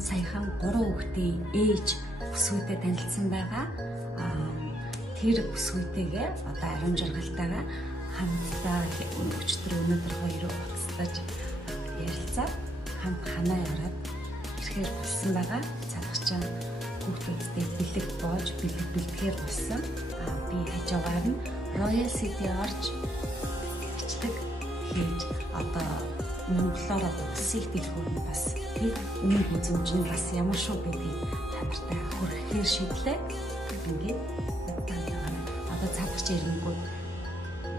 Саяхан 3 хүүхдийн ээж бүсгүйтэй танилцсан байгаа. Тэр бүсгүйтэйгээ одоо ариун жаргалтайгаа хамтдаа өчтөр өнөөдөр хоёроо уулзаж ярилцаад хамт ханаа яваад ирэхээр болсон байгаа. Цадагчаа хүүхдүүдтэй бэлэг боож бэлтгэхээр болсон. Би хажуугаар нь Royal City орж бичдэг хийж одоо Монголоор улсыг дэлгүүр нь бас өмнө үзэмж нь бас ямар шүү гэдгийг танартай хүргэхээр шийдлээ. Ингээд одоо цадагч ирэнгүү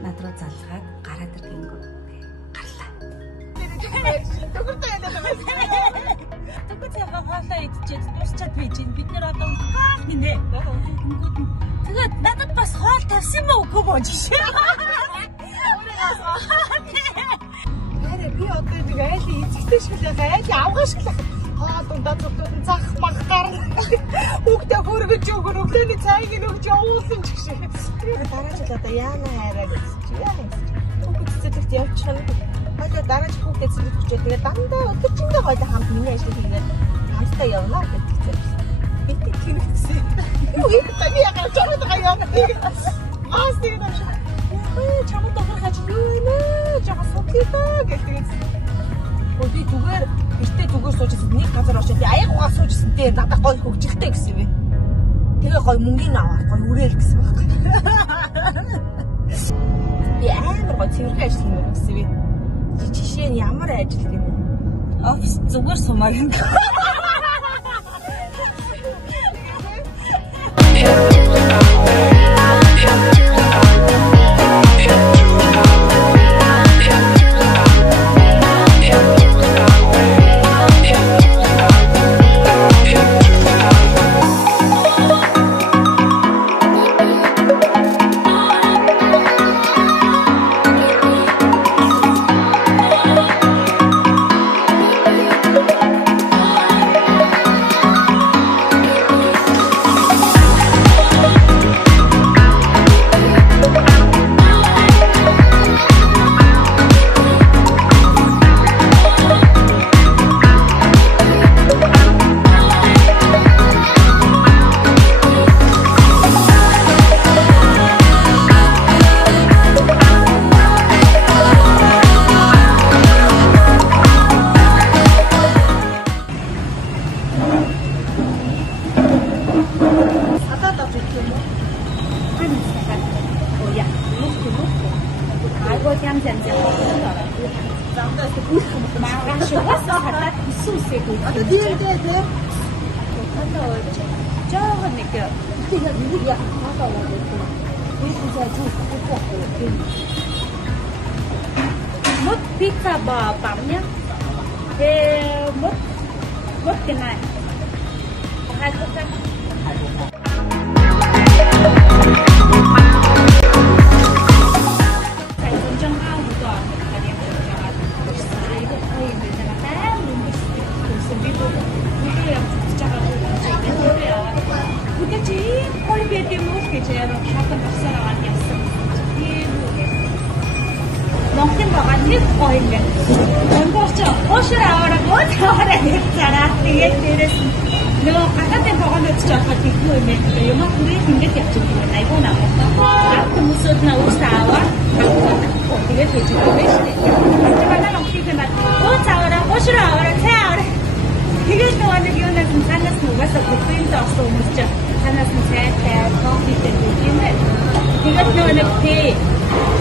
надруу залгаад гараад ирэнгүү гарлаа. Тэгвэл яга хоолоо идчихээд дуусчаад байж гин бид нэр одоо хаах нэ. Тэгээд надад бас хоол тавьсан мó үгүй бооч шээ. Би одоо нэг айлын эцэгтэй шүлээ айлын авгаа шүлээ хаа дундаа зүгтүүд зах магтаар хүүхдээ хөргөж өгөр өглөөний цайг нь өгч явуулсан ч гэх шиг. Дараа жил одоо яана хайраа гэж яа. Хүүхд цэцэрлэгт явчихна. Хоёул дараа жил хүүхдээ цэцэрлэгт өгчөө тэгээд дандаа өдөржиндээ хоёул хамт миний ажлыг хийгээд хамтдаа явна гэдэг зэрэг. Би тэгсэн. Юу их тань ягаа чамд гаяа. Мас тийм аа. Чамд дахиж юу нэ? Жага судлаа гэдэг. Би зүгээр гэртээ зүгээр суужсэн нэг газар очоод аягаар суужсэн дээ надад гоё хөгж ихтэй гэсэн юм. Тэгээ гоё мөнгөний аваад гоё үрээл гэсэн байхгүй. Би амар гоё цэвэрхэн ажил хиймээр гэсэн юм. Жишээ нь ямар ажил юм бэ? Офис зүгээр сумаар юм. Một pizza bò bấm nhé. Thế một cái này. Hai cốc canh. Tại vì trong ao của tòa là điểm của tòa. Sai được thôi người ta đã luôn được sự biết luôn. Cái em chắc là chuyện đấy thôi à. Cái gì coi biết đi một cái chuyện nó khác con thật sự là anh em sống. Mungkin bakal nih poinnya. Contohnya, oh sudah orang cara tiris. Lo kata tempat kan udah cepat tidur nih. Kalau mah kulit tinggi tiap cuci naik pun apa. Aku musuh na usaha. Aku tiga cuci kulit. Karena nanti kena. Oh cara, oh sudah orang cara. Tiga tuh ada yang nak sana semua seperti itu so mesti sana semua saya kopi terjadi. Tiga tuh ada teh.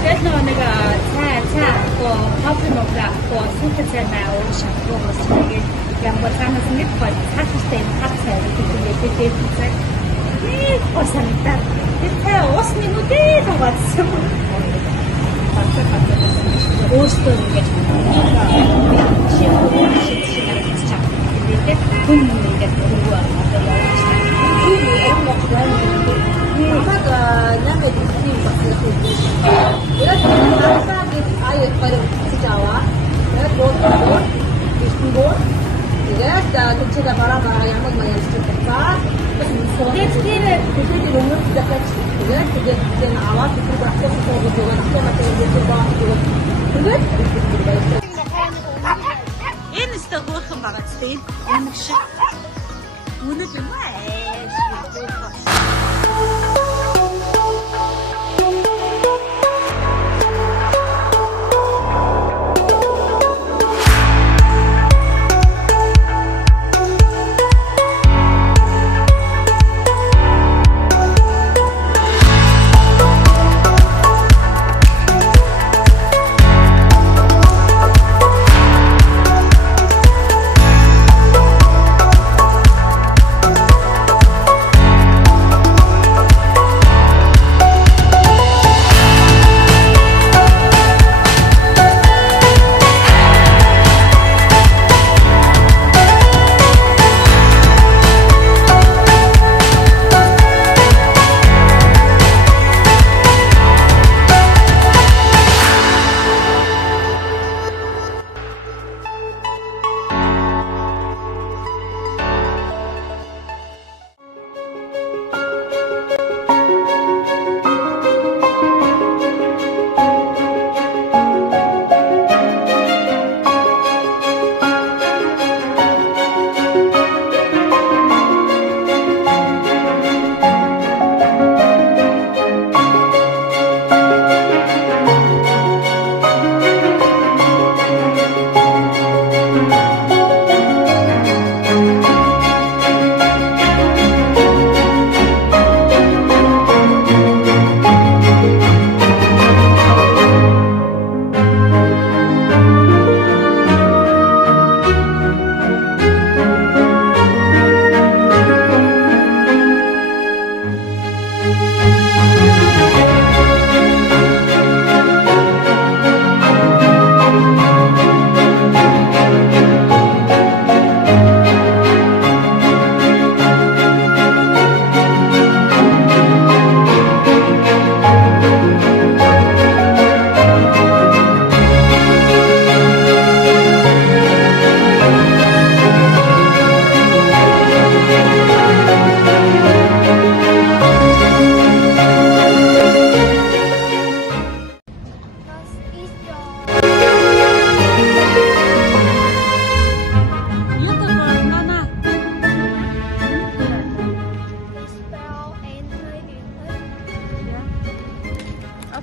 Kết nối này là cha của học sinh học lạc của số tự nhiên nào sản của một số cái yang bersama sendiri buat hak sistem hak saya itu PPT itu ini kosanita kita os minuti buat semua os tuh gitu siapa itu pun menjadi dua apa namanya di sini si Jawa, ya, board, Disney board, ya, dan kita para yang lumayan cepat, terus musuhnya itu di rumah sudah kecil, ya, kemudian awal itu berapa sesuatu dengan itu macam itu itu, betul? Энэ өстө хөөрхөн байгаа ч тийм. Энэ шиг. Үнэл юм аа.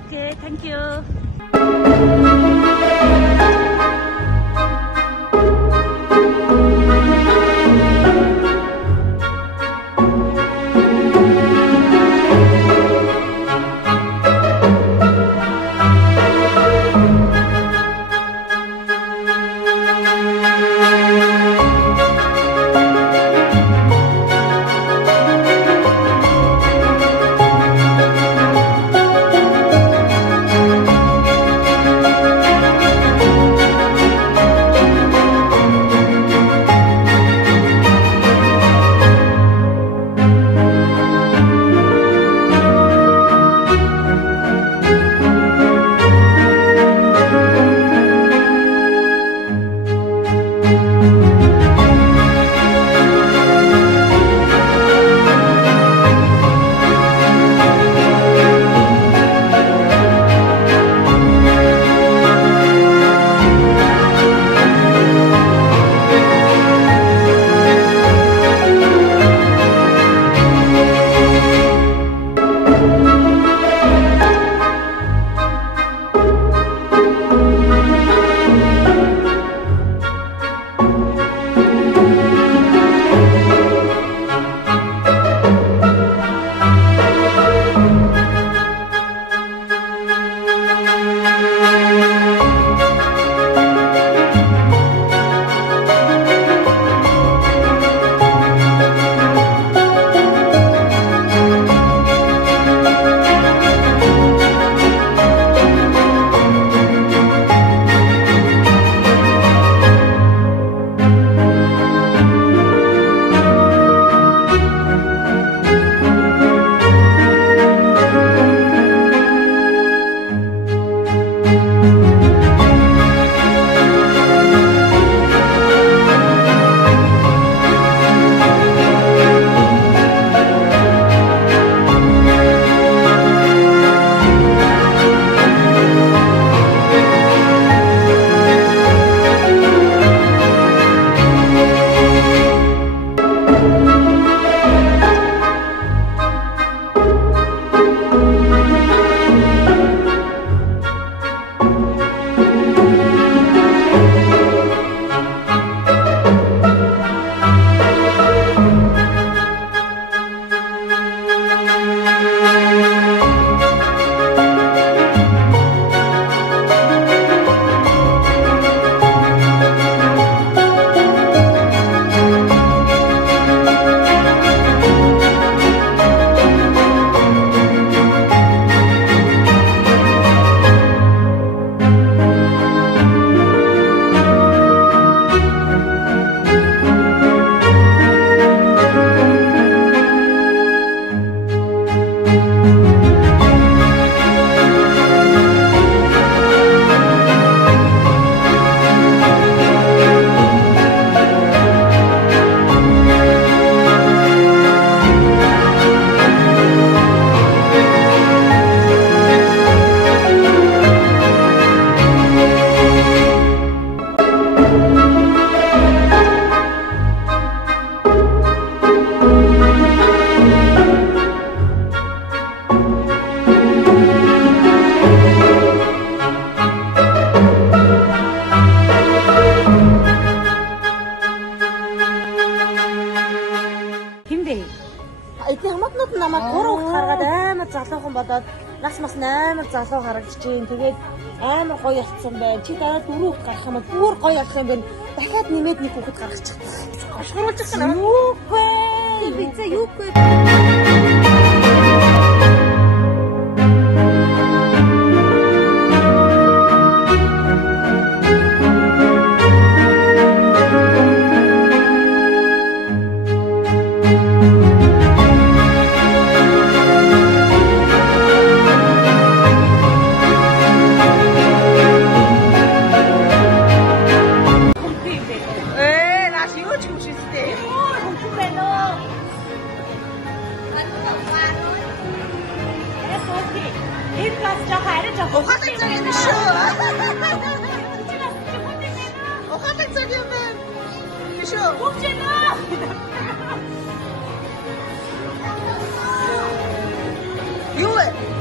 Okay, thank you. нас бас амар залуу харагдаж байна. Тэгээд амар гоё болцсон байна. Чи дараа 4 хүүхэд гарах юм бол бүр гоё болох юм байна. Дахиад нэмээд нэг хүүхэд гаргачих. Гошгоруулж байгаа юм. Юу вэ? Би за юу вэ? Юу вэ?